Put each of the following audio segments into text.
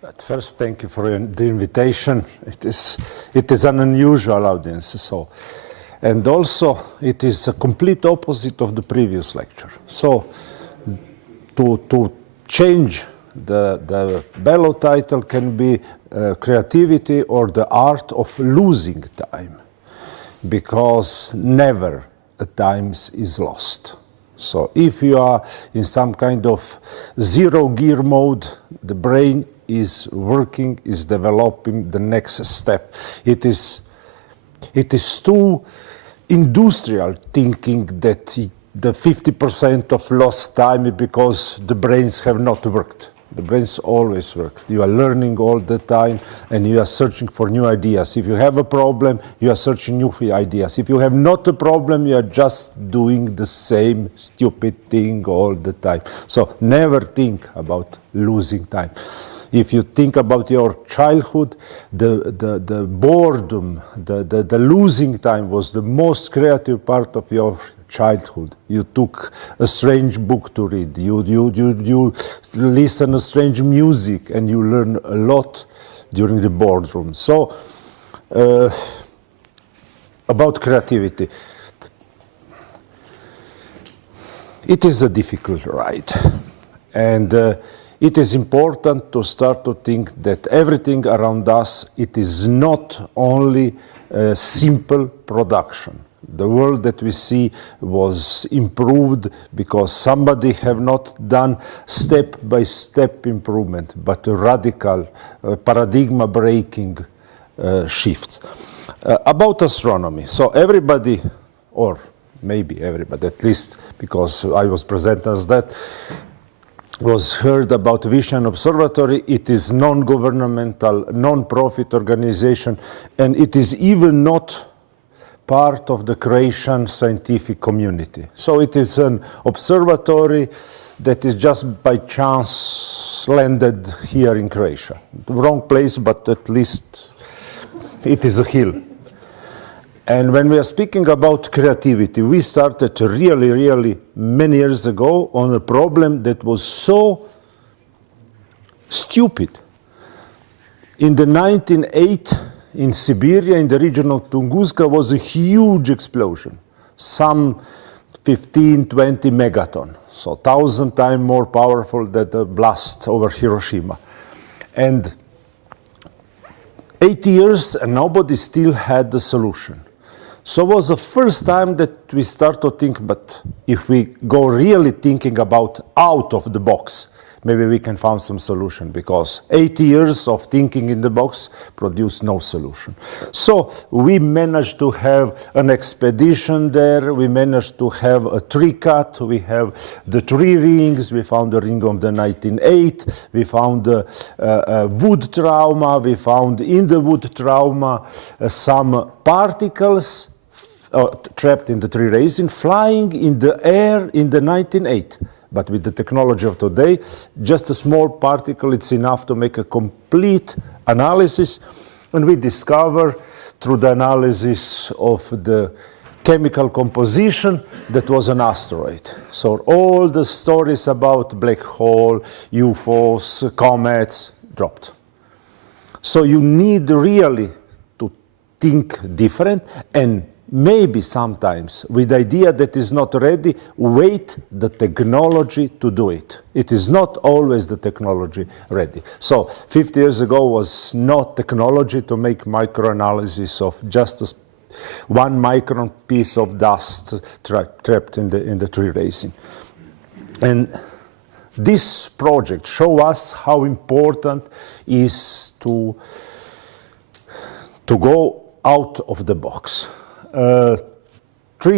But first, thank you for the invitation. It is an unusual audience, so, and also it is a complete opposite of the previous lecture. So, to change the bellow title can be creativity or the art of losing time, because never a time is lost. So if you are in some kind of zero gear mode, the brain is working, is developing the next step. It is too industrial thinking that the 50% of lost time is because the brains have not worked. The brains always work. You are learning all the time and you are searching for new ideas. If you have a problem, you are searching new ideas. If you have not a problem, you are just doing the same stupid thing all the time. So never think about losing time. If you think about your childhood, the boredom, the losing time was the most creative part of your childhood. You took a strange book to read, you listen to strange music, and you learn a lot during the boardroom. So, about creativity. It is a difficult ride, and it is important to start to think that everything around us, it is not only a simple production. The world that we see was improved because somebody have not done step-by-step improvement, but a radical, paradigm-breaking shifts. About astronomy, so everybody, or maybe everybody, at least because I was present as that, was heard about Vision Observatory. It is non-governmental, non-profit organization, and it is even not part of the Croatian scientific community. So it is an observatory that is just by chance landed here in Croatia. The wrong place, but at least it is a hill. And when we are speaking about creativity, we started really many years ago on a problem that was so stupid. In the 1908, in Siberia, in the region of Tunguska, was a huge explosion, some 15-20 megaton, so 1,000 times more powerful than the blast over Hiroshima. And 80 years and nobody still had the solution. So it was the first time that we start to think, but if we go really thinking about out of the box, maybe we can find some solution, because 80 years of thinking in the box produced no solution. So we managed to have an expedition there, we managed to have a tree cut, we have the tree rings, we found the ring of the 1908, we found the wood trauma, we found in the wood trauma some particles trapped in the tree resin, flying in the air in the 1908. But with the technology of today, just a small particle, it's enough to make a complete analysis. And we discover through the analysis of the chemical composition that was an asteroid. So all the stories about black hole, UFOs, comets dropped. So you need really to think different, and maybe sometimes with the idea that is not ready, wait the technology to do it. It is not always the technology ready. So 50 years ago was not technology to make microanalysis of just one micron piece of dust trapped in the tree resin. And this project shows us how important is to go out of the box. 3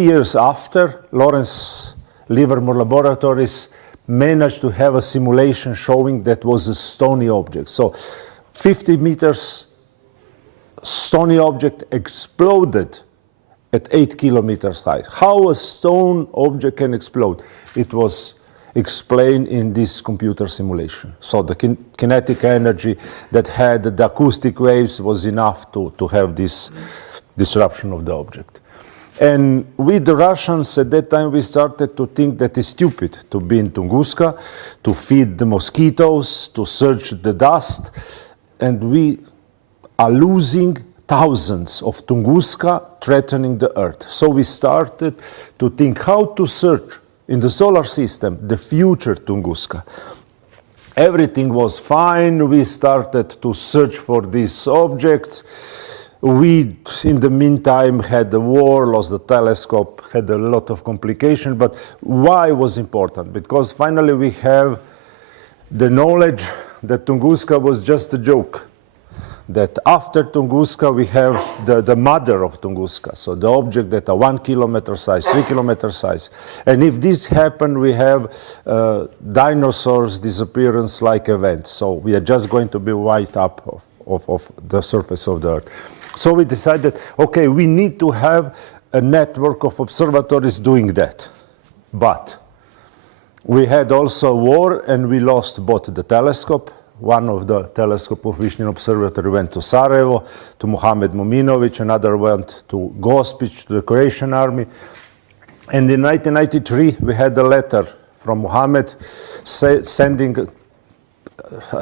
years after, Lawrence Livermore Laboratories managed to have a simulation showing that was a stony object. So 50 meters stony object exploded at 8 kilometers high. How a stone object can explode? It was explained in this computer simulation. So the kinetic energy that had the acoustic waves was enough to have this disruption of the object. And with the Russians at that time, we started to think that it's stupid to be in Tunguska, to feed the mosquitoes, to search the dust. And we are losing thousands of Tunguska threatening the earth. So we started to think how to search in the solar system the future Tunguska. Everything was fine. We started to search for these objects. We, in the meantime, had the war, lost the telescope, had a lot of complications. But why was important? Because finally we have the knowledge that Tunguska was just a joke. That after Tunguska we have the mother of Tunguska, so the object that are 1 kilometer size, 3 kilometer size. And if this happened, we have dinosaurs disappearance like event. So we are just going to be wiped up of the surface of the earth. So we decided, okay, we need to have a network of observatories doing that. But we had also a war and we lost both the telescope. One of the telescope of Višnjan Observatory went to Sarajevo, to Mohamed Mominović, another went to Gospić, to the Croatian army. And in 1993, we had a letter from Mohamed sending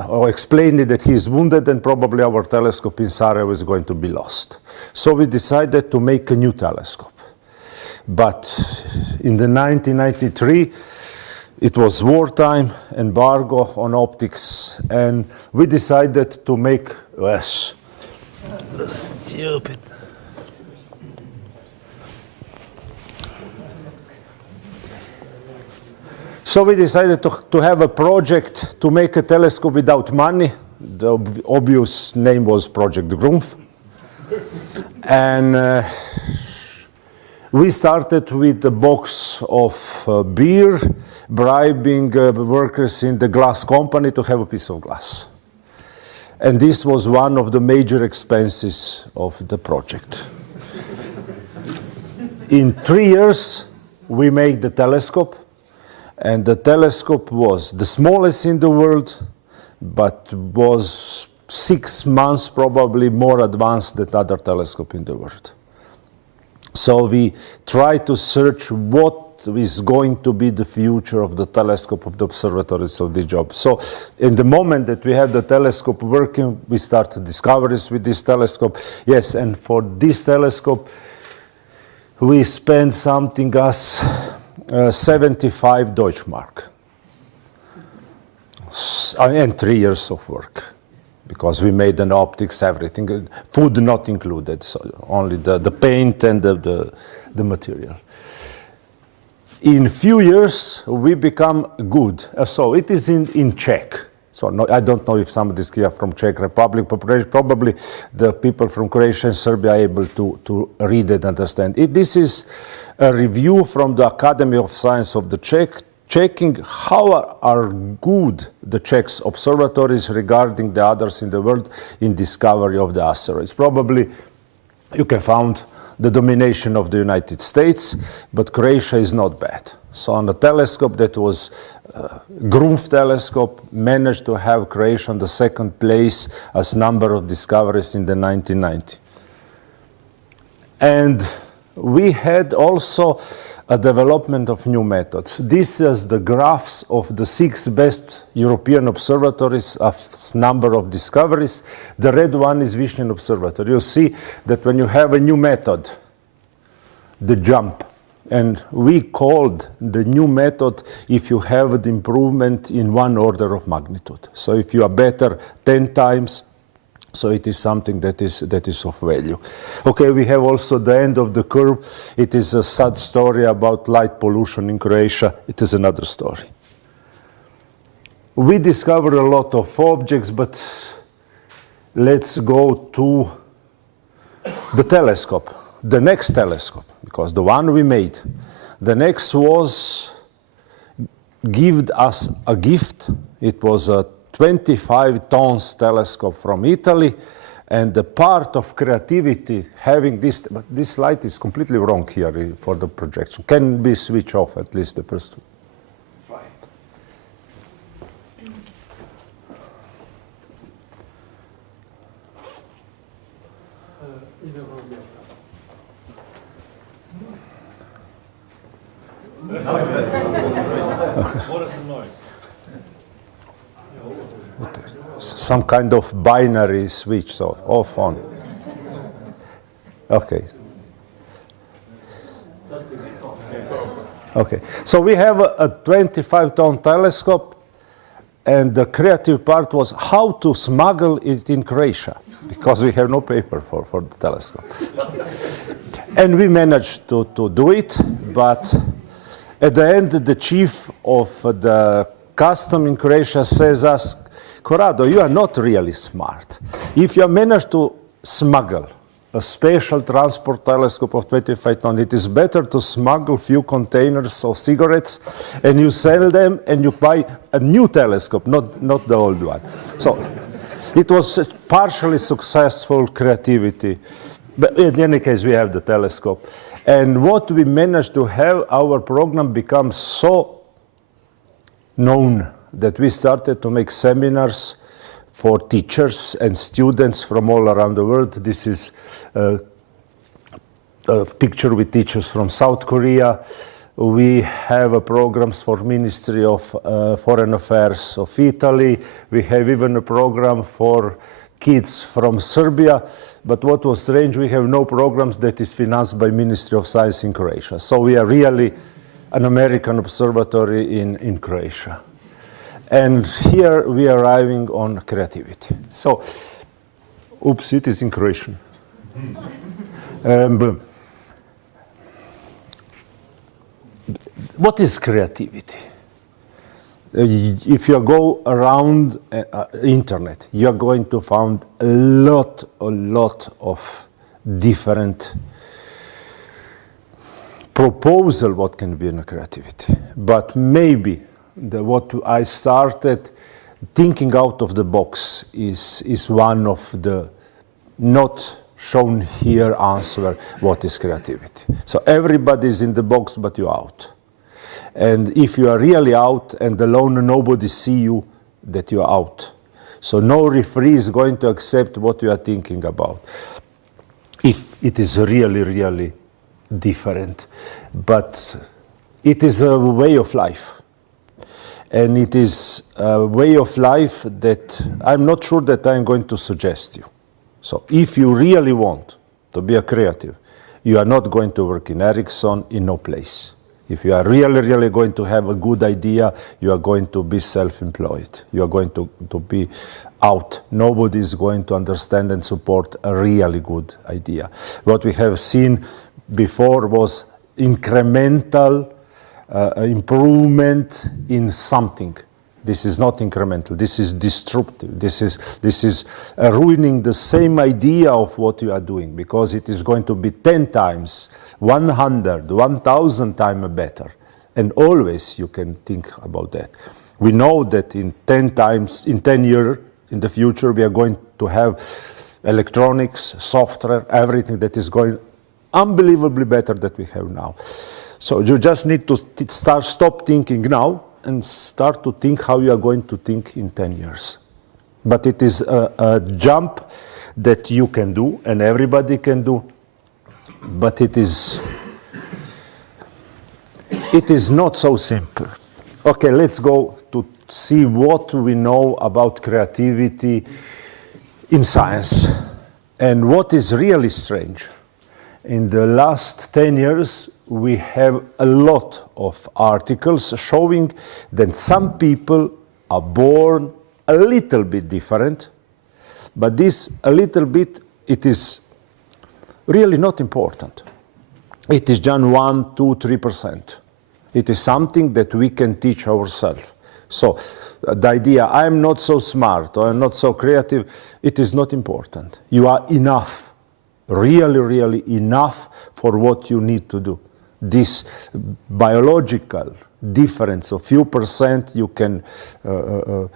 or explaining that he is wounded and probably our telescope in Sarajevo is going to be lost. So we decided to make a new telescope. But in the 1993, it was wartime, embargo on optics, and we decided to make less. Stupid. So we decided to have a project to make a telescope without money. The obvious name was Project Grumf. And we started with a box of beer, bribing workers in the glass company to have a piece of glass. And this was one of the major expenses of the project. In 3 years, we made the telescope. And the telescope was the smallest in the world, but was 6 months probably more advanced than other telescope in the world. So we try to search what is going to be the future of the telescope, of the observatories of the job. So in the moment that we have the telescope working, we started discoveries with this telescope. Yes, and for this telescope, we spent something as 75 Deutschmark. And 3 years of work. Because we made an optics, everything, food not included, so only the paint and the material. In few years, we become good. So it is in Czech. So no, I don't know if somebody is here from Czech Republic, but probably the people from Croatia and Serbia are able to read and understand. This is a review from the Academy of Science of the Czech, checking how are good the Czech observatories regarding the others in the world in discovery of the asteroids. Probably you can find the domination of the United States, but Croatia is not bad. So on the telescope that was Grumf telescope managed to have Croatia on the second place as number of discoveries in the 1990s. And we had also a development of new methods. This is the graphs of the 6 best European observatories of number of discoveries. The red one is Višnjan Observatory. You see that when you have a new method, the jump, and we called the new method if you have the improvement in 1 order of magnitude. So if you are better 10 times, so it is something that is of value. Okay, we have also the end of the curve. It is a sad story about light pollution in Croatia. It is another story. We discovered a lot of objects, but let's go to the telescope, the next telescope, because the one we made. The next was given us a gift. It was a 25 tons telescope from Italy, and the part of creativity having this, but this light is completely wrong here for the projection. Can be switched off at least the first one. Try. Is there one? Some kind of binary switch, so off, on. Okay. Okay, so we have a 25-ton telescope, and the creative part was how to smuggle it in Croatia, because we have no paper for the telescope. And we managed to do it, but at the end, the chief of the custom in Croatia says us, Korado, you are not really smart. If you manage to smuggle a special transport telescope of 25 tons, it is better to smuggle few containers of cigarettes and you sell them and you buy a new telescope, not the old one. So it was a partially successful creativity. But in any case, we have the telescope. And what we managed to have, our program becomes so known that we started to make seminars for teachers and students from all around the world. This is a picture with teachers from South Korea. We have programs for Ministry of Foreign Affairs of Italy. We have even a program for kids from Serbia. But what was strange, we have no programs that is financed by Ministry of Science in Croatia. So we are really an American observatory in Croatia. And here we are arriving on creativity. So, oops, it is in Croatian. What is creativity? If you go around internet, you are going to find a lot of different proposal what can be in a creativity. But maybe what I started thinking out of the box is one of the not shown here answer what is creativity. So everybody is in the box, but you're out. And if you are really out and alone, nobody see you that you're out. So no referee is going to accept what you are thinking about. If it is really different. But it is a way of life. And it is a way of life that I'm not sure that I'm going to suggest you. So if you really want to be a creative, you are not going to work in Ericsson in no place. If you are really going to have a good idea, you are going to be self-employed. You are going to be out. Nobody is going to understand and support a really good idea. What we have seen before was incremental improvement in something. This is not incremental. This is disruptive. This is ruining the same idea of what you are doing, because it is going to be 10 times, 100, 1,000 times better. And always you can think about that. We know that in 10 years in the future, we are going to have electronics, software, everything that is going unbelievably better than we have now. So you just need to stop thinking now and start to think how you are going to think in 10 years. But it is a jump that you can do and everybody can do, but it is not so simple. Okay, let's go to see what we know about creativity in science. And what is really strange, in the last 10 years, we have a lot of articles showing that some people are born a little bit different, but this a little bit, it is really not important. It is just 1, 2, 3%. It is something that we can teach ourselves. So the idea, I'm not so smart or I'm not so creative, it is not important. You are enough, really enough for what you need to do. This biological difference of few percent you can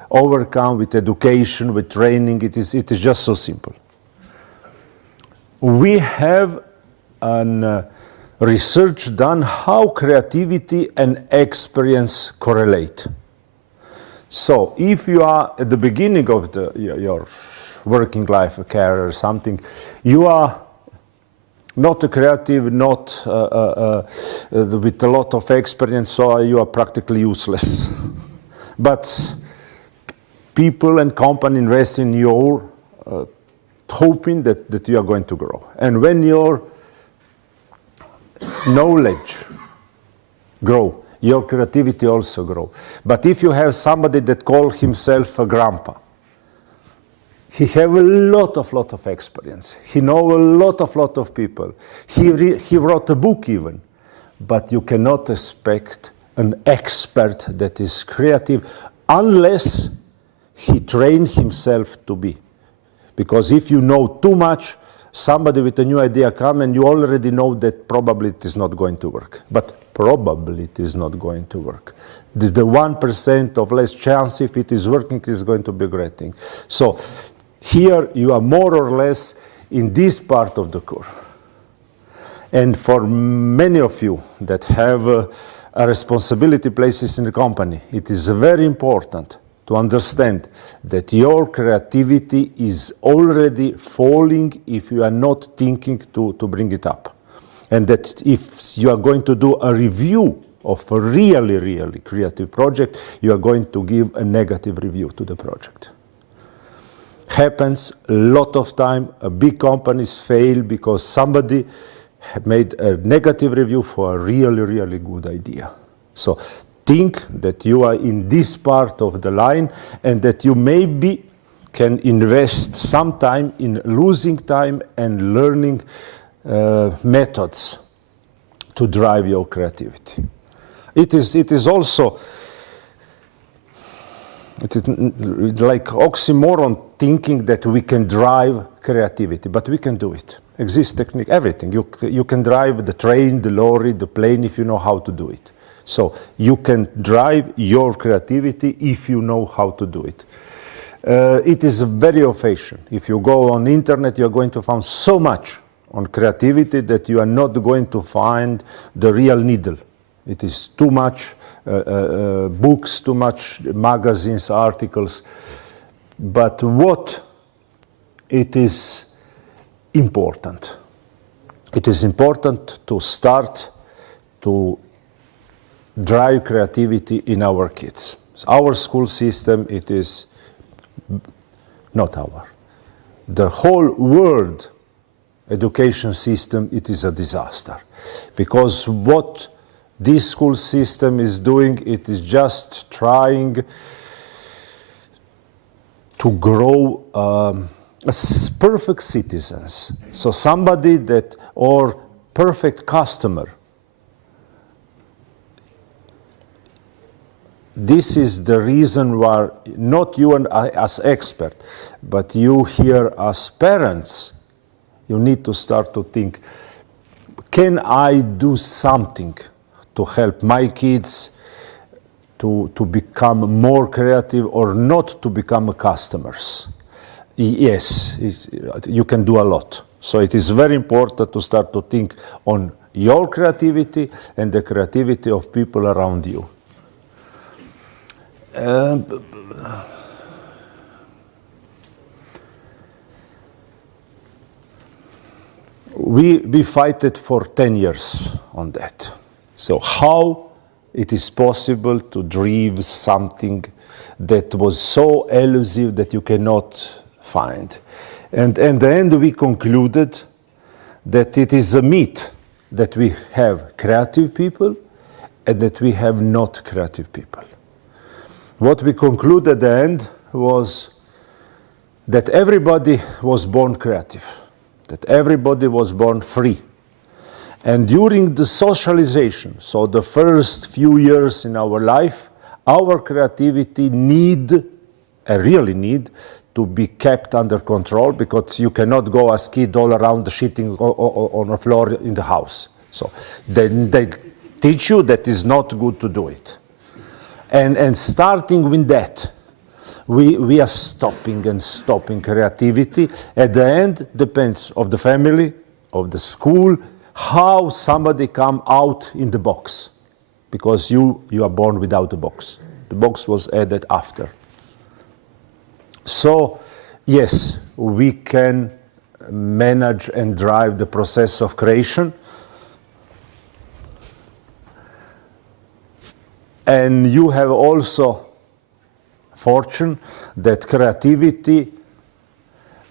overcome with education, with training. It is just so simple. We have research done how creativity and experience correlate. So if you are at the beginning of your working life, a career or something, you are not a creative, not with a lot of experience, so you are practically useless. But people and company invest in your hoping that you are going to grow. And when your knowledge grow, your creativity also grow. But if you have somebody that calls himself a grandpa, he have a lot of experience. He know a lot of people. He wrote a book even. But you cannot expect an expert that is creative unless he trained himself to be. Because if you know too much, somebody with a new idea come and you already know that probably it is not going to work. But probably it is not going to work. The 1% of less chance if it is working is going to be a great thing. So here you are more or less in this part of the curve. And for many of you that have a responsibility places in the company, it is very important to understand that your creativity is already falling if you are not thinking to bring it up. And that if you are going to do a review of a really creative project, you are going to give a negative review to the project. Happens a lot of time, big companies fail because somebody made a negative review for a really good idea. So think that you are in this part of the line and that you maybe can invest some time in losing time and learning methods to drive your creativity. It is also like oxymoron thinking that we can drive creativity, but we can do it. Exists technique, everything. You can drive the train, the lorry, the plane if you know how to do it. So you can drive your creativity if you know how to do it. It is very old-fashioned. If you go on the internet, you're going to find so much on creativity that you are not going to find the real needle. It is too much books, too much magazines, articles. But what it is important? It is important to start to drive creativity in our kids. Our school system, it is not our. The whole world education system, it is a disaster. Because what this school system is doing, it is just trying to grow as perfect citizens. So somebody that, or perfect customer. This is the reason why not you and I as expert, but you here as parents, you need to start to think, can I do something to help my kids to become more creative or not to become customers? Yes, you can do a lot. So it is very important to start to think on your creativity and the creativity of people around you. We fight it for 10 years on that. So how it is possible to drive something that was so elusive that you cannot find? And in the end we concluded that it is a myth that we have creative people and that we have not creative people. What we concluded at the end was that everybody was born creative, that everybody was born free. And during the socialization, so the first few years in our life, our creativity really need to be kept under control, because you cannot go as kid all around shitting on the floor in the house. So they teach you that it's not good to do it. And starting with that, we are stopping creativity. At the end, depends of the family, of the school, how somebody come out in the box. Because you are born without a box. The box was added after. So, yes, we can manage and drive the process of creation. And you have also fortune that creativity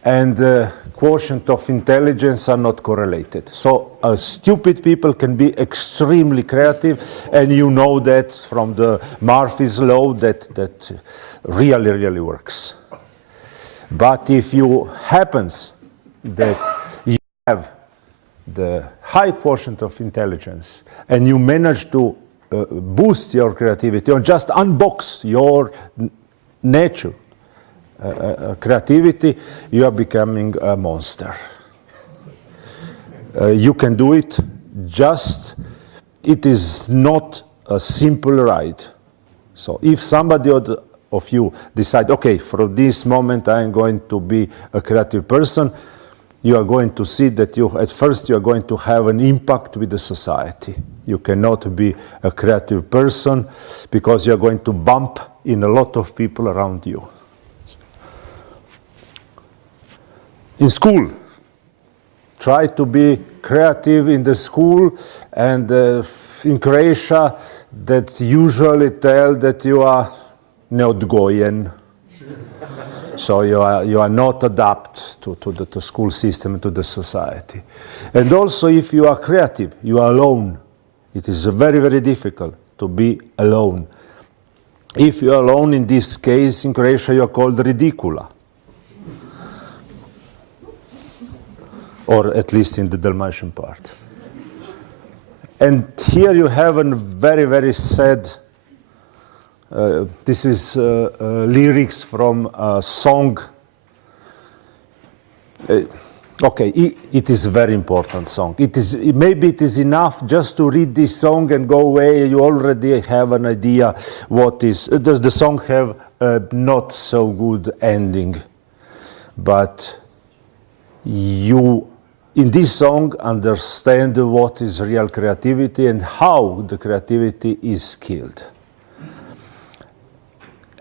and the quotient of intelligence are not correlated. So stupid people can be extremely creative, and you know that from the Murphy's law that really, really works. But if you happens that you have the high quotient of intelligence and you manage to boost your creativity or just unbox your nature, creativity, you are becoming a monster. You can do it, just it is not a simple ride. So if somebody of you decide, okay, from this moment I am going to be a creative person, you are going to see that at first you are going to have an impact with the society. You cannot be a creative person because you are going to bump in a lot of people around you. In school, try to be creative in the school, and in Croatia that usually tell that you are neodgojen. So you are not adapt to the school system, to the society. And also if you are creative, you are alone. It is very, very difficult to be alone. If you are alone, in this case, in Croatia, you are called ridicula. Or at least in the Dalmatian part. And here you have a very, very sad, this is lyrics from a song. Okay, it is a very important song. Maybe it is enough just to read this song and go away. You already have an idea what is. Does the song have a not so good ending? But you, in this song, understand what is real creativity and how the creativity is killed.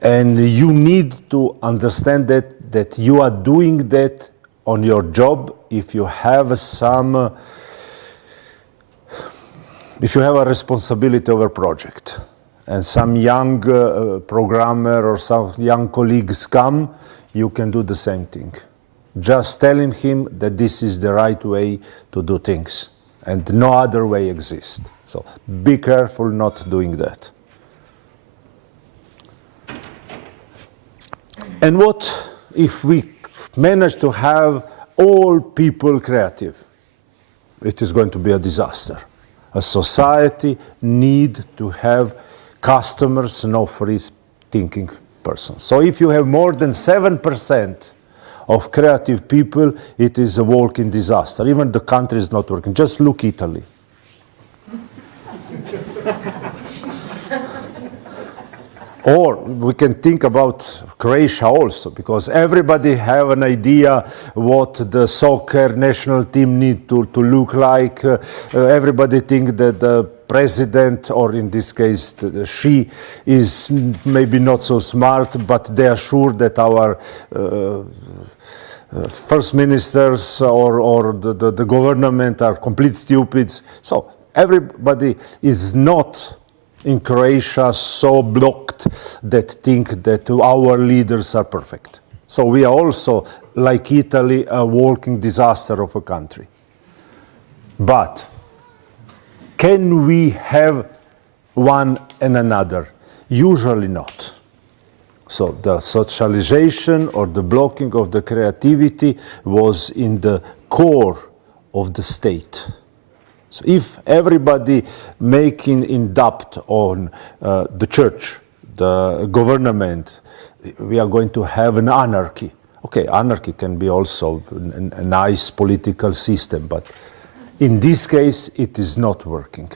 And you need to understand that you are doing that on your job if you have a responsibility over a project. And some young programmer or some young colleagues come, you can do the same thing. Just telling him that this is the right way to do things and no other way exists. So be careful not doing that. And what if we manage to have all people creative? It is going to be a disaster. A society needs to have customers, no free thinking persons. So if you have more than 7% of creative people, it is a walking disaster. Even the country is not working. Just look Italy. Or we can think about Croatia also, because everybody have an idea what the soccer national team need to look like. Everybody think that the president, or in this case she, is maybe not so smart, but they are sure that our first ministers or the government are complete stupids. So everybody is not in Croatia so blocked that think that our leaders are perfect. So we are also, like Italy, a walking disaster of a country. But can we have one and another? Usually not. So the socialization or the blocking of the creativity was in the core of the state. So if everybody making in debt on the church, the government, we are going to have an anarchy. Okay, anarchy can be also a nice political system, but in this case, it is not working.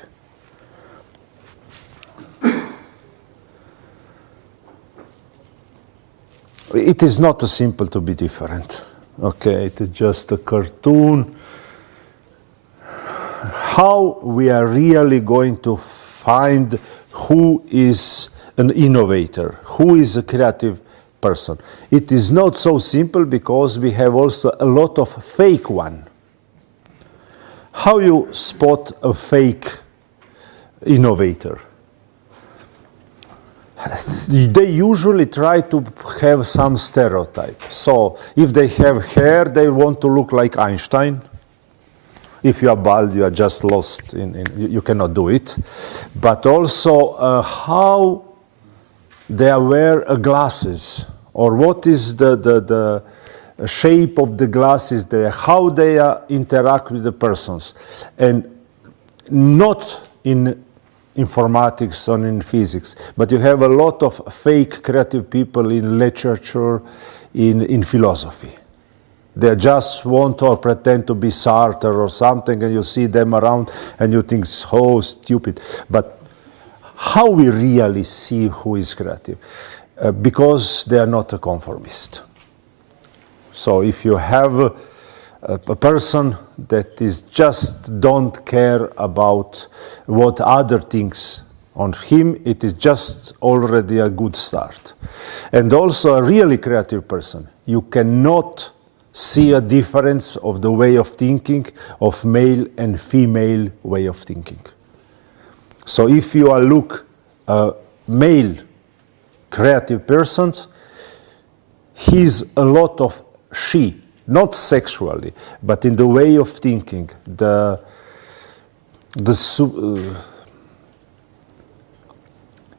It is not simple to be different. Okay, it is just a cartoon. How we are really going to find who is an innovator, who is a creative person. It is not so simple because we have also a lot of fake one. How you spot a fake innovator? They usually try to have some stereotype. So if they have hair, they want to look like Einstein. If you are bald, you are just lost. You cannot do it. But also how they wear glasses, or what is the shape of the glasses there, how they interact with the persons. And not in informatics or in physics, but you have a lot of fake creative people in literature, in philosophy. They just want or pretend to be Sartre or something, and you see them around and you think, so stupid. But how we really see who is creative? Because they are not a conformist. So if you have a person that is just don't care about what other thinks on him, it is just already a good start. And also a really creative person, you cannot see a difference of the way of thinking of male and female way of thinking. So if you look male creative persons, he's a lot of she, not sexually, but in the way of thinking,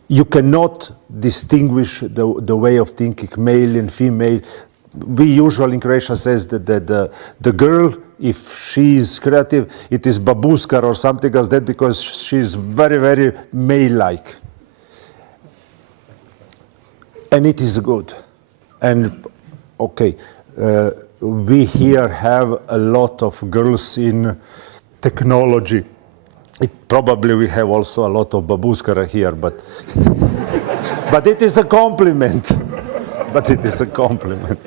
you cannot distinguish the way of thinking male and female. We usually in Croatia says that the girl, if she is creative, it is babuska or something as that, because she's very, very male-like. And it is good. And okay, we here have a lot of girls in technology. Probably we have also a lot of babuskara here, but but it is a compliment. But it is a compliment.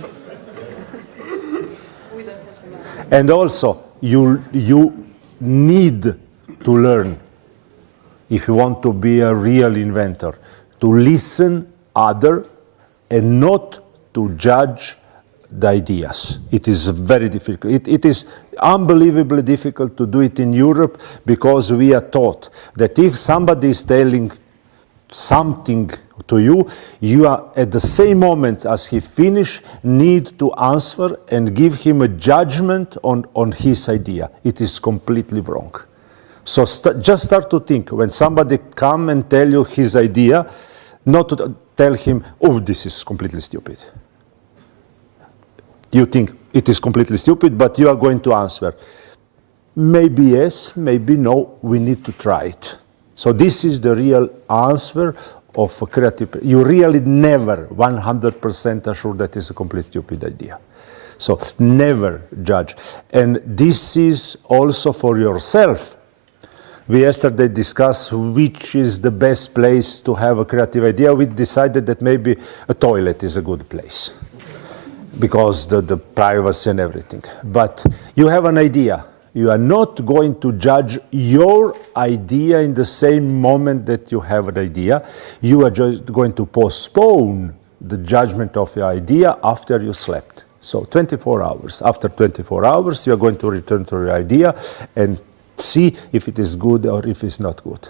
And also, you need to learn, if you want to be a real inventor, to listen other and not to judge the ideas. It is very difficult. It is unbelievably difficult to do it in Europe, because we are taught that if somebody is telling something to you, you are at the same moment as he finish need to answer and give him a judgment on his idea. It is completely wrong. So just start to think when somebody come and tell you his idea, not to tell him, oh, this is completely stupid. You think it is completely stupid, but you are going to answer, maybe yes, maybe no, we need to try it. So this is the real answer of a creative. You really never 100% are sure that is a complete stupid idea. So never judge. And this is also for yourself. We yesterday discussed which is the best place to have a creative idea. We decided that maybe a toilet is a good place, because the privacy and everything. But you have an idea. You are not going to judge your idea in the same moment that you have an idea. You are just going to postpone the judgment of your idea after you slept. So 24 hours. After 24 hours, you are going to return to your idea and see if it is good or if it's not good.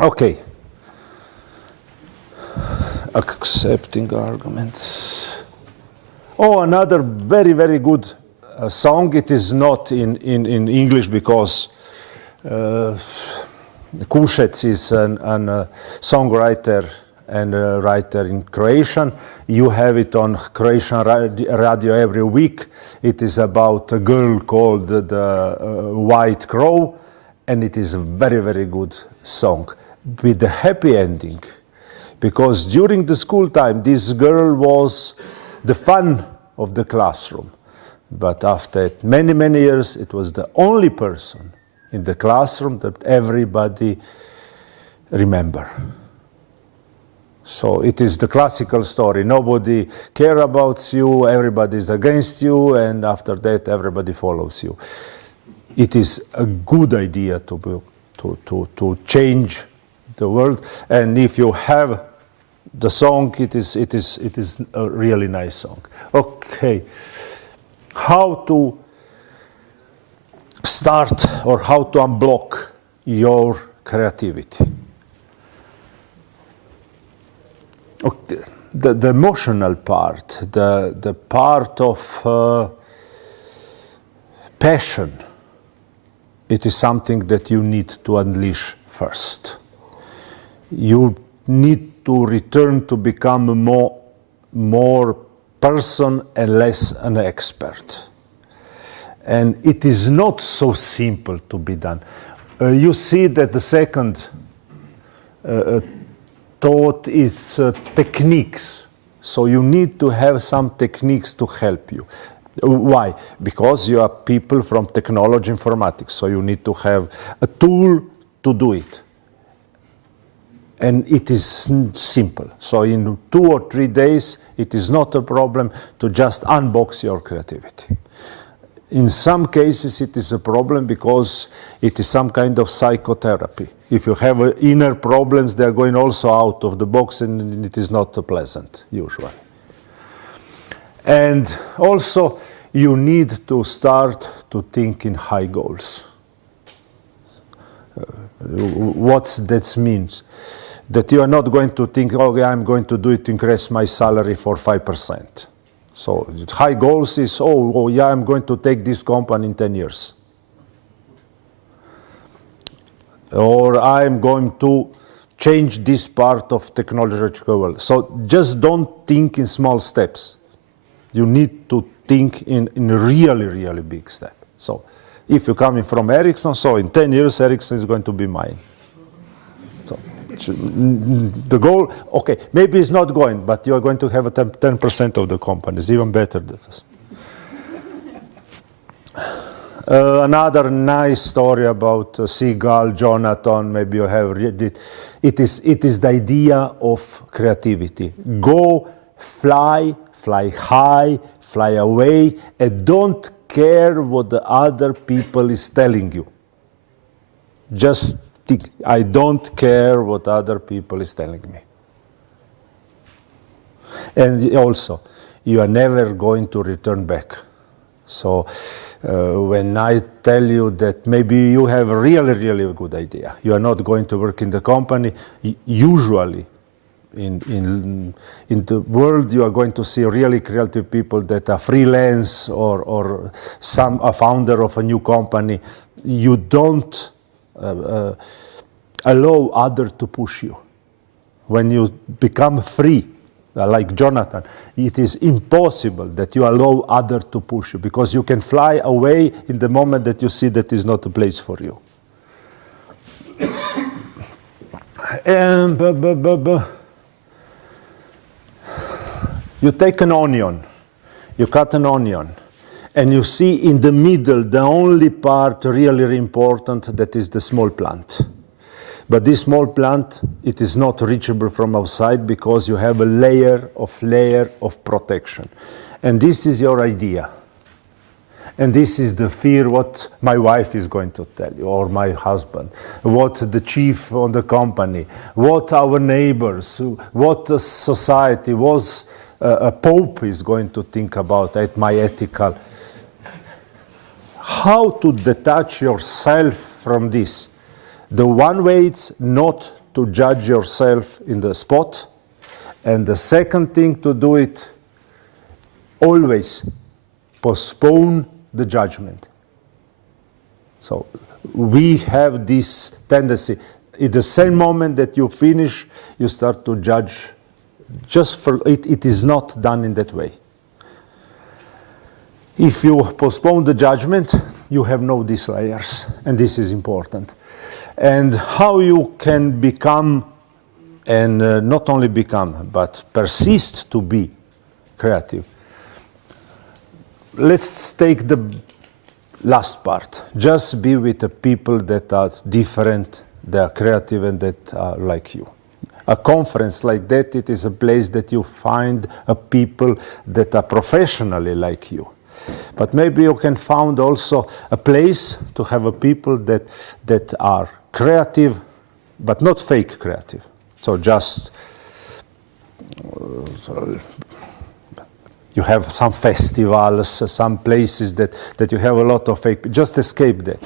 Okay. Accepting arguments. Oh, another very, very good song. It is not in English, because Kušec is a songwriter and a writer in Croatian. You have it on Croatian radio every week. It is about a girl called the White Crow, and it is a very, very good song with a happy ending, because during the school time this girl was the fun of the classroom. But after many, many years, it was the only person in the classroom that everybody remember. So it is the classical story. Nobody cares about you, everybody is against you, and after that everybody follows you. It is a good idea to change the world. And if you have the song, it is a really nice song. Okay, how to start or how to unblock your creativity? Okay. The emotional part, the part of passion, it is something that you need to unleash first. You need to return to become more person and less an expert. And it is not so simple to be done. You see that the second thought is techniques. So you need to have some techniques to help you. Why? Because you are people from technology informatics, so you need to have a tool to do it. And it is simple. So in 2 or 3 days, it is not a problem to just unbox your creativity. In some cases, it is a problem because it is some kind of psychotherapy. If you have inner problems, they are going also out of the box, and it is not pleasant, usually. And also, you need to start to think in high goals. What that means? That you are not going to think, okay, I'm going to do it to increase my salary for 5%. So high goals is, oh yeah, I'm going to take this company in 10 years. Or I'm going to change this part of technological world. So just don't think in small steps. You need to think in a really, really big step. So if you're coming from Ericsson, so in 10 years, Ericsson is going to be mine. So the goal, okay, maybe it's not going, but you are going to have a 10% of the companies, even better than this. Another nice story about Seagull, Jonathan, maybe you have read it. It is the idea of creativity. Go, fly high, fly away, and don't care what the other people is telling you. Just think, I don't care what other people is telling me. And also, you are never going to return back. So when I tell you that maybe you have a really, really good idea, you are not going to work in the company, usually in the world you are going to see really creative people that are freelance or a founder of a new company. You don't allow others to push you. When you become free, like Jonathan, it is impossible that you allow others to push you, because you can fly away in the moment that you see that is not a place for you. And you take an onion, you cut an onion, and you see in the middle the only part really important, that is the small plant. But this small plant, it is not reachable from outside because you have a layer of protection. And this is your idea. And this is the fear what my wife is going to tell you, or my husband, what the chief on the company, what our neighbors, what the society, was a pope is going to think about at my ethical. How to detach yourself from this? The one way is not to judge yourself in the spot. And the second thing to do it, always postpone the judgment. So we have this tendency. In the same moment that you finish, you start to judge. Just for it, it is not done in that way. If you postpone the judgment, you have no these layers, and this is important. And how you can become, and not only become, but persist to be creative. Let's take the last part. Just be with the people that are different, that are creative, and that are like you. A conference like that, it is a place that you find people that are professionally like you. But maybe you can find also a place to have a people that are creative, but not fake creative. So just you have some festivals, some places that you have a lot of fake. Just escape that.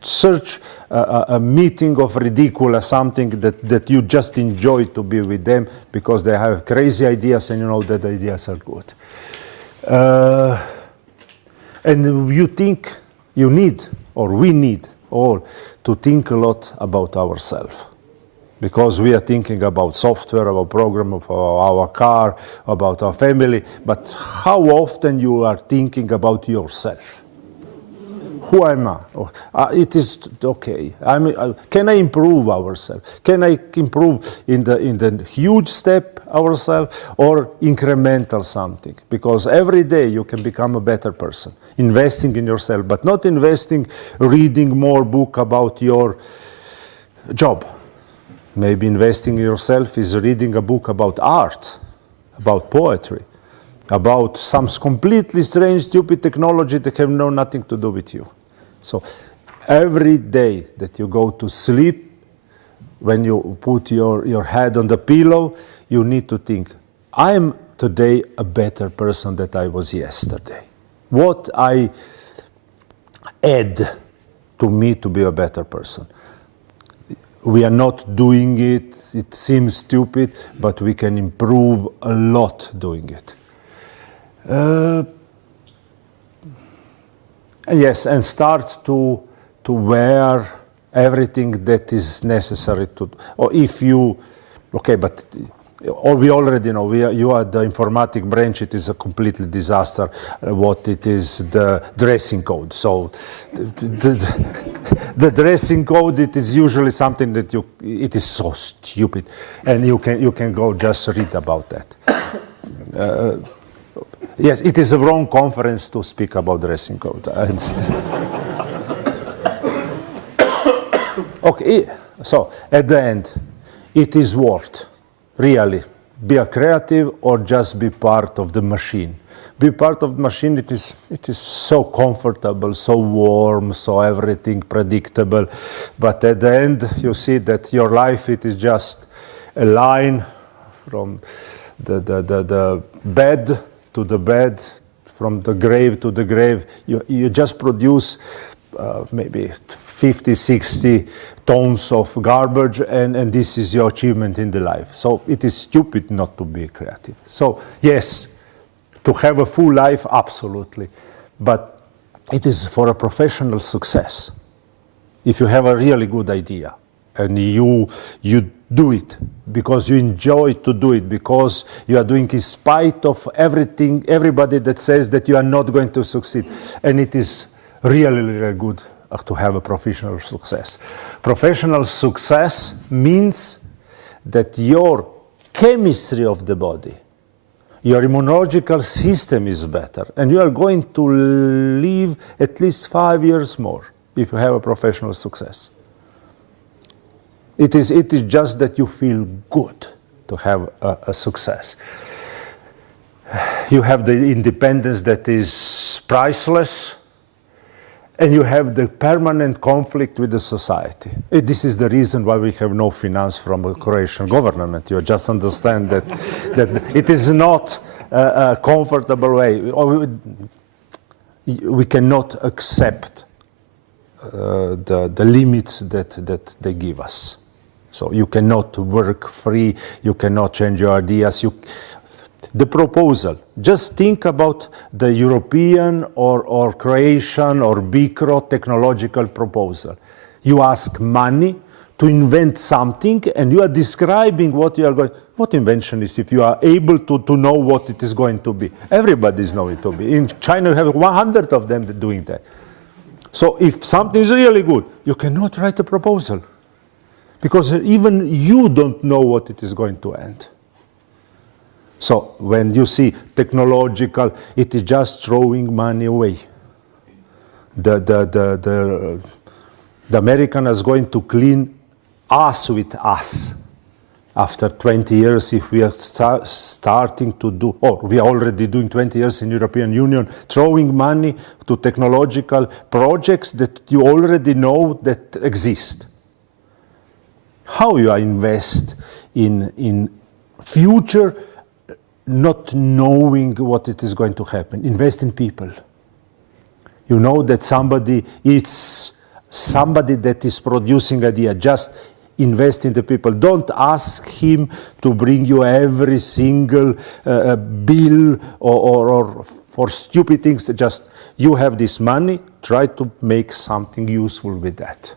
Search a meeting of ridiculous something that you just enjoy to be with them because they have crazy ideas and you know that the ideas are good. And you think you need, or we need all, to think a lot about ourselves. Because we are thinking about software, about program, of our car, about our family, but how often you are thinking about yourself? Who am I? It is okay. Can I improve ourselves? Can I improve in the huge step ourselves or incremental something? Because every day you can become a better person, investing in yourself, but not investing, reading more book about your job. Maybe investing in yourself is reading a book about art, about poetry, about some completely strange, stupid technology that have nothing to do with you. So every day that you go to sleep, when you put your head on the pillow, you need to think, I am today a better person than I was yesterday. What I add to me to be a better person. We are not doing it, it seems stupid, but we can improve a lot doing it. Yes, and start to wear everything that is necessary to, or if you, okay, but or we already know, you are the informatic branch, it is a completely disaster what it is, the dressing code. So the dressing code, it is usually something that it is so stupid, and you can go just read about that. Yes, it is a wrong conference to speak about dressing code. I understand. Okay, so at the end, it is worth, really, be a creative or just be part of the machine. Be part of the machine, it is so comfortable, so warm, so everything predictable. But at the end, you see that your life, it is just a line from the bed to the bed, from the grave to the grave. You just produce maybe 50, 60 tons of garbage, and this is your achievement in the life. So it is stupid not to be creative. So yes, to have a full life, absolutely. But it is for a professional success. If you have a really good idea, and you do it because you enjoy to do it, because you are doing it in spite of everything, everybody that says that you are not going to succeed. And it is really, really good to have a professional success. Professional success means that your chemistry of the body, your immunological system is better, and you are going to live at least 5 years more if you have a professional success. It is just that you feel good to have a success. You have the independence that is priceless, and you have the permanent conflict with the society. This is the reason why we have no finance from the Croatian government. You just understand that it is not a comfortable way. We cannot accept the limits that they give us. So you cannot work free, you cannot change your ideas. The proposal, just think about the European or Croatian or BICRO technological proposal. You ask money to invent something, and you are describing what you are going. What invention is if you are able to know what it is going to be? Everybody is knowing it to be. In China, you have 100 of them doing that. So if something is really good, you cannot write a proposal, because even you don't know what it is going to end. So when you see technological, it is just throwing money away. The American is going to clean us with us after 20 years if we are starting to do, or we are already doing 20 years in European Union, throwing money to technological projects that you already know that exist. How you invest in Future, not knowing what it is going to happen. Invest in people. You know that somebody that is producing idea. Just invest in the people. Don't ask him to bring you every single bill or for stupid things. Just you have this money, try to make something useful with that.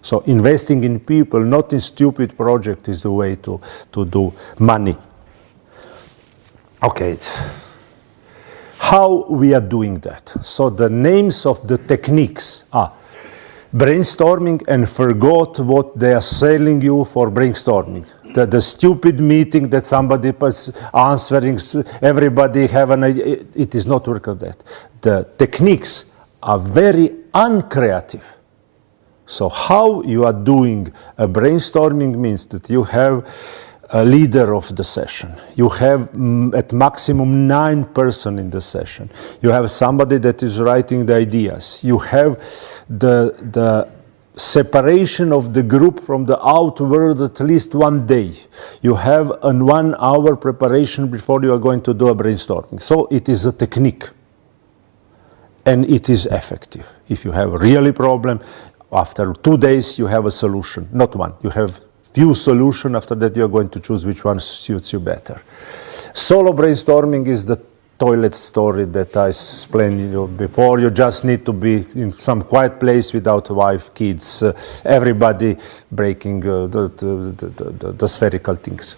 So investing in people, not in stupid project, is the way to do money. Okay. How we are doing that? So the names of the techniques are brainstorming and forgot what they are selling you for brainstorming. The stupid meeting that somebody was answering, everybody have an idea. It is not work of that. The techniques are very uncreative. So how you are doing a brainstorming means that you have a leader of the session. You have at maximum 9 persons in the session. You have somebody that is writing the ideas. You have the separation of the group from the outward at least 1 day. You have a 1 hour preparation before you are going to do a brainstorming. So it is a technique. And it is effective. If you have a really problem, after 2 days you have a solution, not one. You have few solutions. After that, you're going to choose which one suits you better. Solo brainstorming is the toilet story that I explained you before. You just need to be in some quiet place without wife, kids, everybody breaking the spherical things.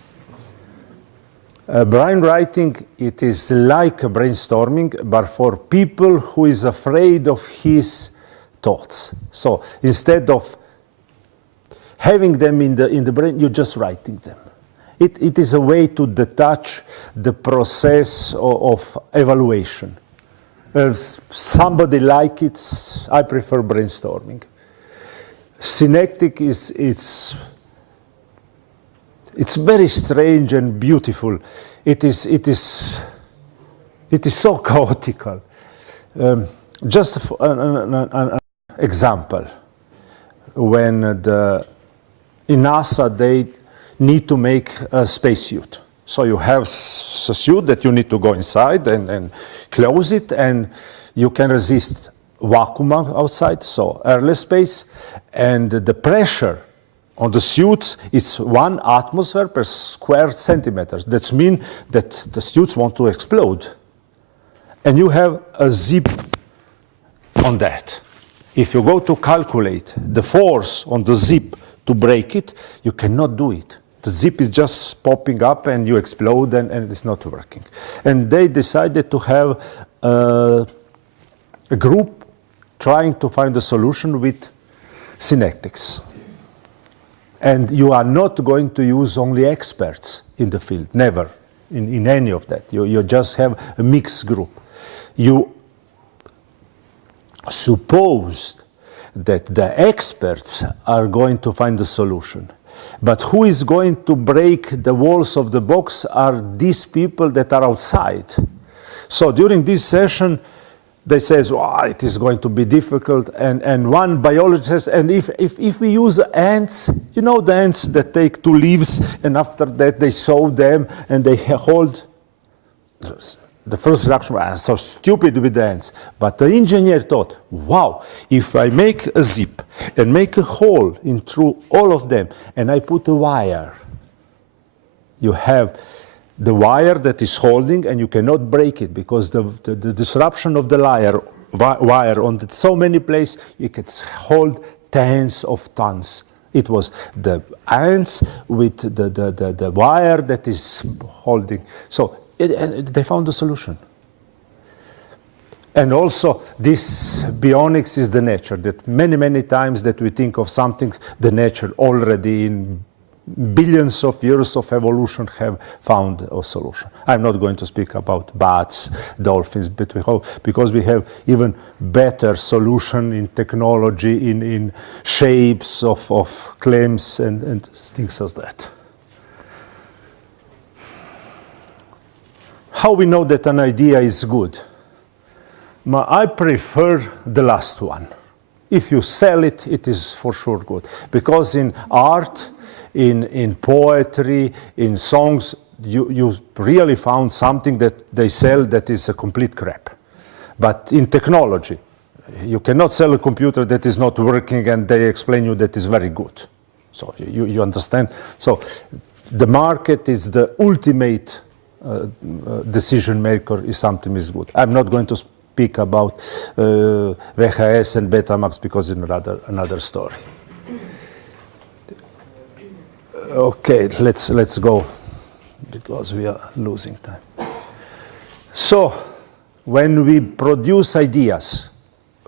Brainwriting, it is like brainstorming, but for people who is afraid of his thoughts. So instead of having them in the brain, you're just writing them. It is a way to detach the process of evaluation. If somebody like it, I prefer brainstorming. Synectic it's very strange and beautiful. It is so chaotical. Just an example, when in NASA, they need to make a spacesuit. So you have a suit that you need to go inside and close it, and you can resist vacuum outside, so airless space, and the pressure on the suits is 1 atmosphere per square centimeter. That means that the suits want to explode. And you have a zip on that. If you go to calculate the force on the zip to break it, you cannot do it. The zip is just popping up and you explode and it's not working. And they decided to have a group trying to find a solution with synectics. And you are not going to use only experts in the field, never, in any of that. You just have a mixed group. You supposed that the experts are going to find the solution. But who is going to break the walls of the box are these people that are outside. So during this session, they says, oh, it is going to be difficult. And one biologist says, and if we use ants, you know the ants that take 2 leaves and after that they sew them and they hold. The first reaction was so stupid with the ants. But the engineer thought, wow, if I make a zip and make a hole in through all of them and I put a wire, you have the wire that is holding and you cannot break it because the disruption of the wire on so many places, it can hold tens of tons. It was the ants with the wire that is holding. So and they found a solution. And also, this bionics is the nature, that many times that we think of something, the nature already in billions of years of evolution have found a solution. I'm not going to speak about bats, dolphins, but because we have even better solution in technology, in shapes of claims and things like that. How we know that an idea is good? I prefer the last one. If you sell it, it is for sure good. Because in art, in poetry, in songs, you really found something that they sell that is a complete crap. But in technology, you cannot sell a computer that is not working and they explain you that is very good. So you understand? So the market is the ultimate decision maker if something is good. I'm not going to speak about VHS and Betamax because it's another story. Okay, let's go because we are losing time. So when we produce ideas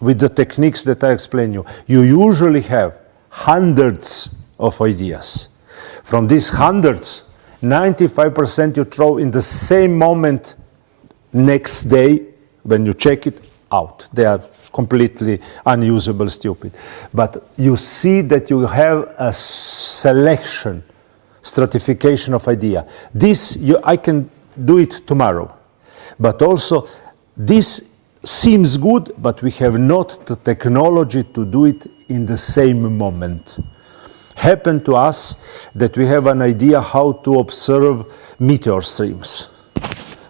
with the techniques that I explained you usually have hundreds of ideas. From these hundreds, 95% you throw in the same moment next day when you check it out. They are completely unusable, stupid. But you see that you have a selection, stratification of idea. This, I can do it tomorrow. But also, this seems good, but we have not the technology to do it in the same moment. Happened to us that we have an idea how to observe meteor streams,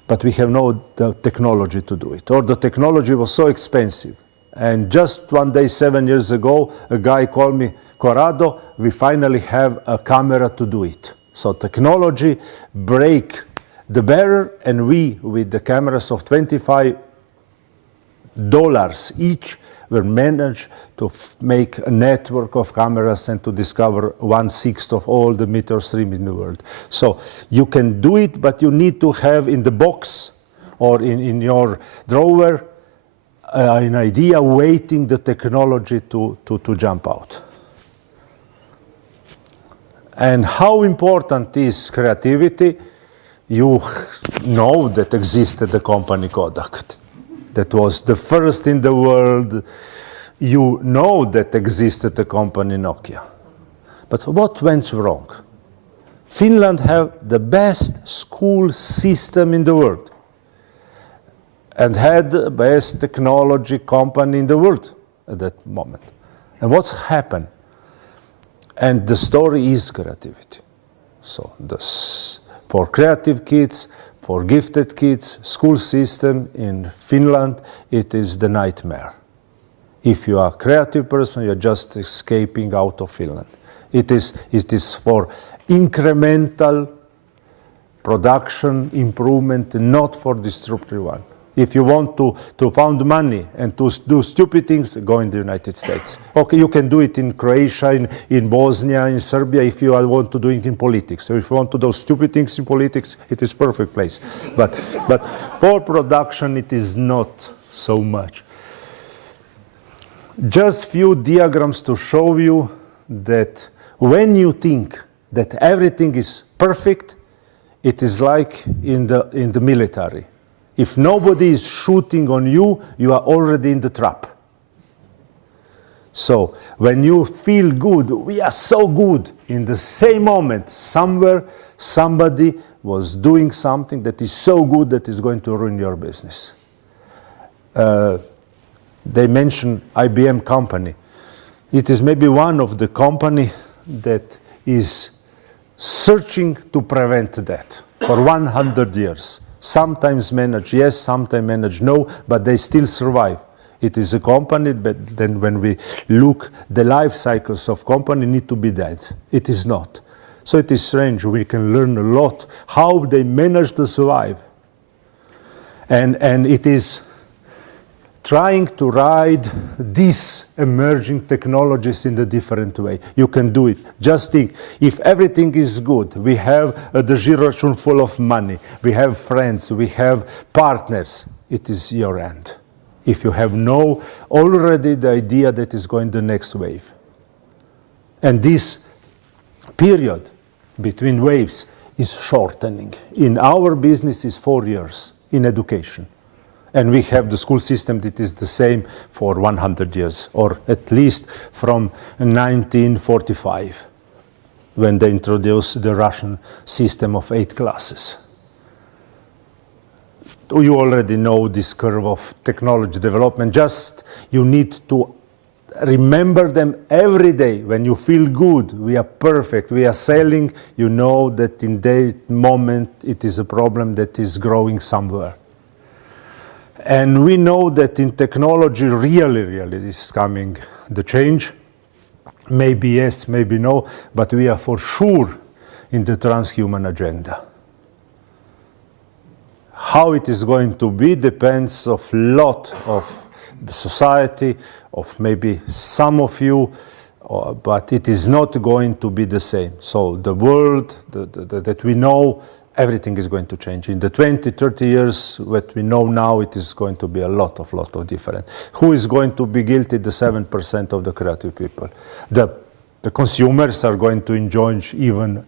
but we have no the technology to do it, or the technology was so expensive. And just one day, 7 years ago, a guy called me, Korado, we finally have a camera to do it. So technology break the barrier, and we, with the cameras of $25 each, we managed to make a network of cameras and to discover 1/6 of all the meteor streams in the world. So you can do it, but you need to have in the box or in your drawer an idea waiting the technology to jump out. And how important is creativity? You know that existed the company Kodak. That was the first in the world. You know that existed the company Nokia. But what went wrong? Finland have the best school system in the world and had the best technology company in the world at that moment. And what's happened? And the story is creativity. So for creative kids, for gifted kids, school system in Finland, it is the nightmare. If you are a creative person, you're just escaping out of Finland. It is for incremental production improvement, not for disruptive one. If you want to find money and to do stupid things, go in the United States. Okay, you can do it in Croatia, in Bosnia, in Serbia, if you want to do it in politics. So if you want to do stupid things in politics, it is perfect place. But for production, it is not so much. Just few diagrams to show you that when you think that everything is perfect, it is like in the military. If nobody is shooting on you, you are already in the trap. So when you feel good, we are so good, in the same moment, somewhere, somebody was doing something that is so good that is going to ruin your business. They mentioned IBM company. It is maybe one of the company that is searching to prevent that for 100 years. Sometimes manage yes, sometimes manage no, but they still survive. It is a company, but then when we look, the life cycles of company need to be dead. It is not. So it is strange. We can learn a lot how they manage to survive. And it is trying to ride these emerging technologies in a different way. You can do it. Just think, if everything is good, we have the Girochun full of money, we have friends, we have partners, it is your end. If you have already the idea that is going the next wave. And this period between waves is shortening. In our business is 4 years in education. And we have the school system that is the same for 100 years, or at least from 1945, when they introduced the Russian system of 8 classes. You already know this curve of technology development. Just you need to remember them every day. When you feel good, we are perfect, we are selling, you know that in that moment it is a problem that is growing somewhere. And we know that in technology really is coming the change. Maybe yes, maybe no, but we are for sure in the transhuman agenda. How it is going to be depends of lot of the society, of maybe some of you, but it is not going to be the same. So the world that we know, everything is going to change. In the 20, 30 years, what we know now, it is going to be a lot of different. Who is going to be guilty? The 7% of the creative people. The consumers are going to enjoy even,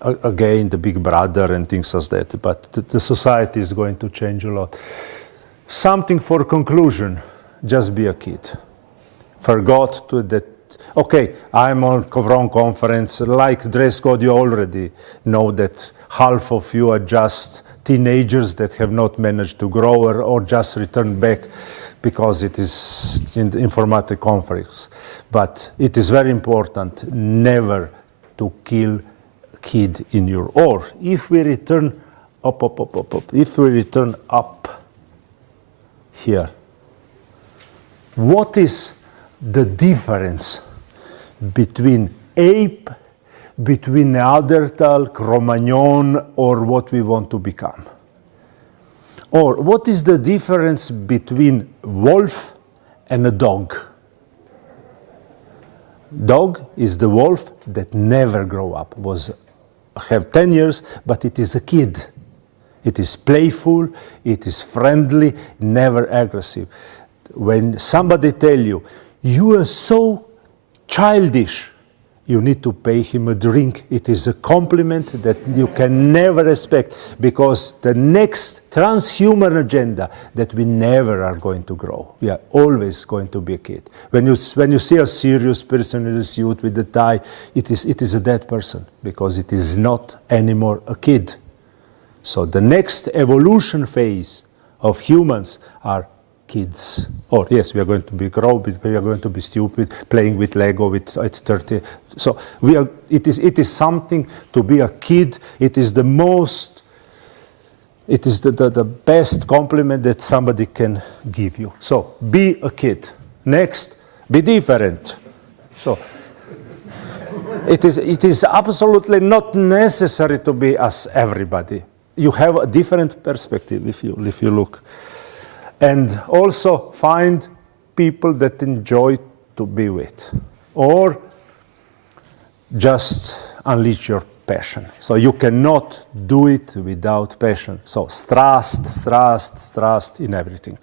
again, the big brother and things like that, but the society is going to change a lot. Something for conclusion, just be a kid. Forgot to that, okay, I'm on wrong conference, like dress code, you already know that half of you are just teenagers that have not managed to grow or just return back because it is in the informatic conference. But it is very important never to kill kid in your, or if we return up, if we return up here, what is the difference between ape, between Neanderthal, Cro-Magnon, or what we want to become? Or what is the difference between wolf and a dog? Dog is the wolf that never grow up, have 10 years, but it is a kid. It is playful, it is friendly, never aggressive. When somebody tell you, you are so childish, you need to pay him a drink. It is a compliment that you can never expect, because the next transhuman agenda that we never are going to grow. We are always going to be a kid. When you see a serious person in a suit with a tie, it is a dead person, because it is not anymore a kid. So the next evolution phase of humans are kids. Or yes, we are going to be grown, we are going to be stupid, playing with Lego at 30. So it is something to be a kid. It is the best compliment that somebody can give you. So be a kid. Next, be different. So it is absolutely not necessary to be as everybody. You have a different perspective if you look. And also find people that enjoy to be with, or just unleash your passion. So you cannot do it without passion. So strast in everything.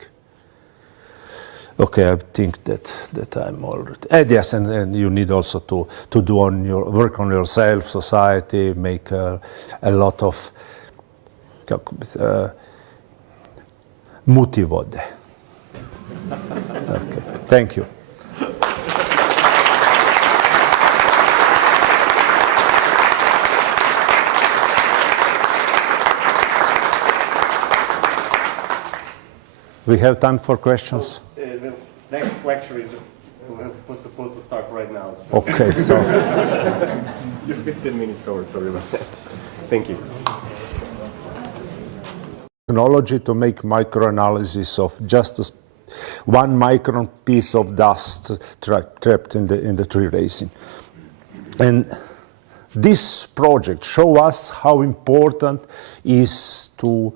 Okay, I think that I'm already. And yes, and you need also to do work on yourself, society, make a lot of. Muti vode. Okay. Thank you. We have time for questions. The next lecture is supposed to start right now. So. Okay, so. You're 15 minutes over, sorry about that. Thank you. Technology to make microanalysis of just one micron piece of dust trapped in the tree resin. And this project shows us how important is to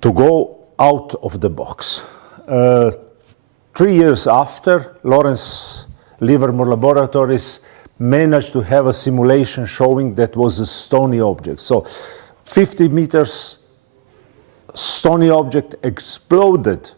go out of the box. 3 years after, Lawrence Livermore Laboratories managed to have a simulation showing that was a stony object. So 50 meters stony object exploded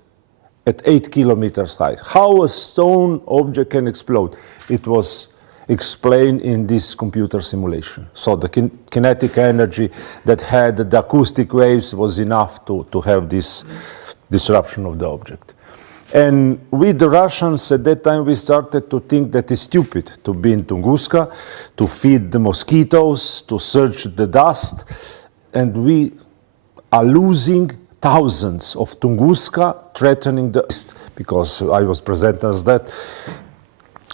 at 8 kilometers high. How a stone object can explode? It was explained in this computer simulation. So the kinetic energy that had the acoustic waves was enough to have this disruption of the object. And we, the Russians, at that time, we started to think that it's stupid to be in Tunguska, to feed the mosquitoes, to search the dust. And we are losing thousands of Tunguska threatening the East, because I was present as that,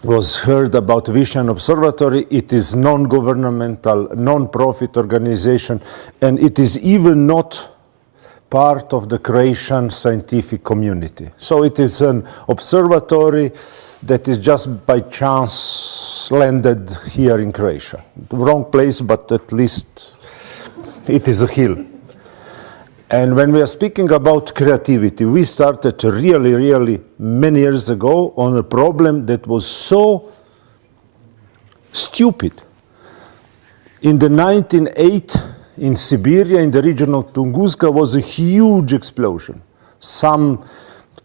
was heard about Vision Observatory. It is non-governmental, non-profit organization, and it is even not part of the Croatian scientific community. So it is an observatory that is just by chance landed here in Croatia. The wrong place, but at least it is a hill. And when we are speaking about creativity, we started really many years ago on a problem that was so stupid. In the 1908, in Siberia, in the region of Tunguska, was a huge explosion, some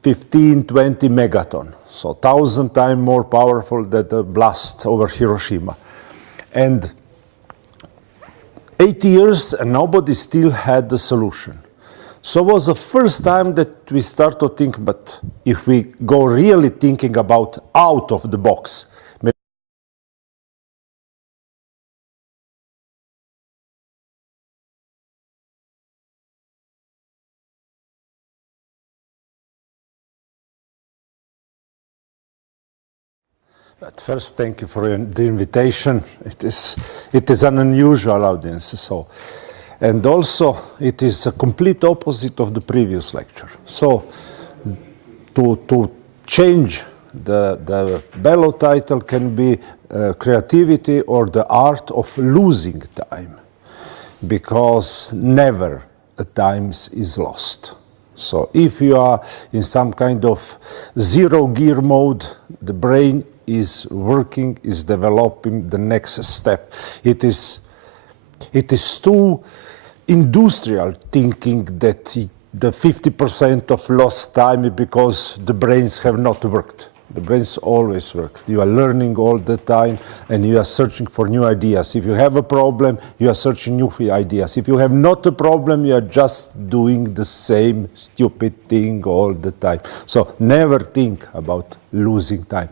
15-20 megaton, so 1,000 times more powerful than the blast over Hiroshima. And 80 years and nobody still had the solution. So it was the first time that we start to think, but if we go really thinking about out of the box, But first, thank you for the invitation. It is an unusual audience, so, and also it is a complete opposite of the previous lecture. So, to change the bellow title can be creativity or the art of losing time, because never a time is lost. So, if you are in some kind of zero gear mode, the brain is working, is developing the next step. It is too industrial thinking that the 50% of lost time is because the brains have not worked. The brains always work. You are learning all the time and you are searching for new ideas. If you have a problem, you are searching new ideas. If you have not a problem, you are just doing the same stupid thing all the time. So never think about losing time.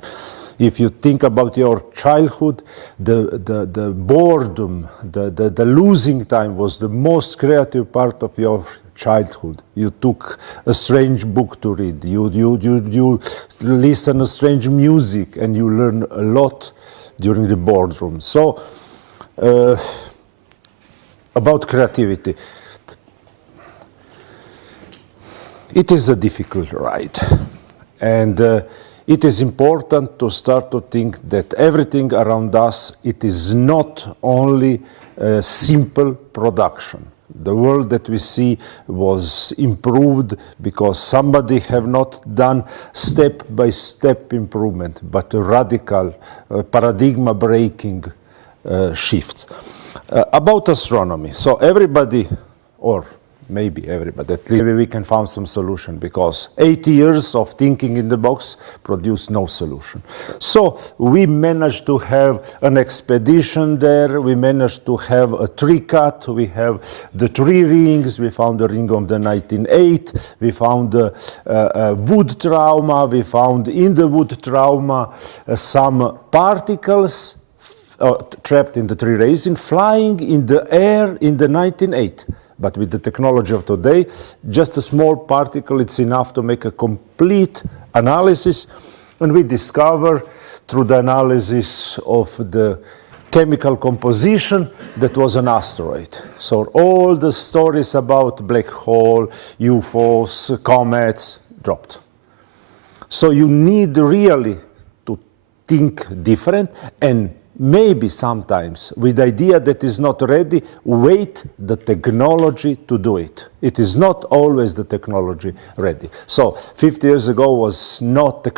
If you think about your childhood, the boredom, the losing time was the most creative part of your childhood. You took a strange book to read, you listen to strange music, and you learn a lot during the boredom. So, about creativity. It is a difficult ride, and it is important to start to think that everything around us, it is not only a simple production. The world that we see was improved because somebody have not done step-by-step improvement, but a radical, paradigm-breaking shifts. About astronomy, so everybody, or maybe everybody, at least we can find some solution, because 80 years of thinking in the box produced no solution. So we managed to have an expedition there, we managed to have a tree cut, we have the tree rings, we found the ring of the 1908, we found wood trauma, we found in the wood trauma some particles trapped in the tree resin, flying in the air in the 1908. But with the technology of today, just a small particle, it's enough to make a complete analysis. And we discover through the analysis of the chemical composition that was an asteroid. So all the stories about black hole, UFOs, comets dropped. So you need really to think different, and maybe sometimes with the idea that is not ready, wait the technology to do it. It is not always the technology ready. So 50 years ago was not the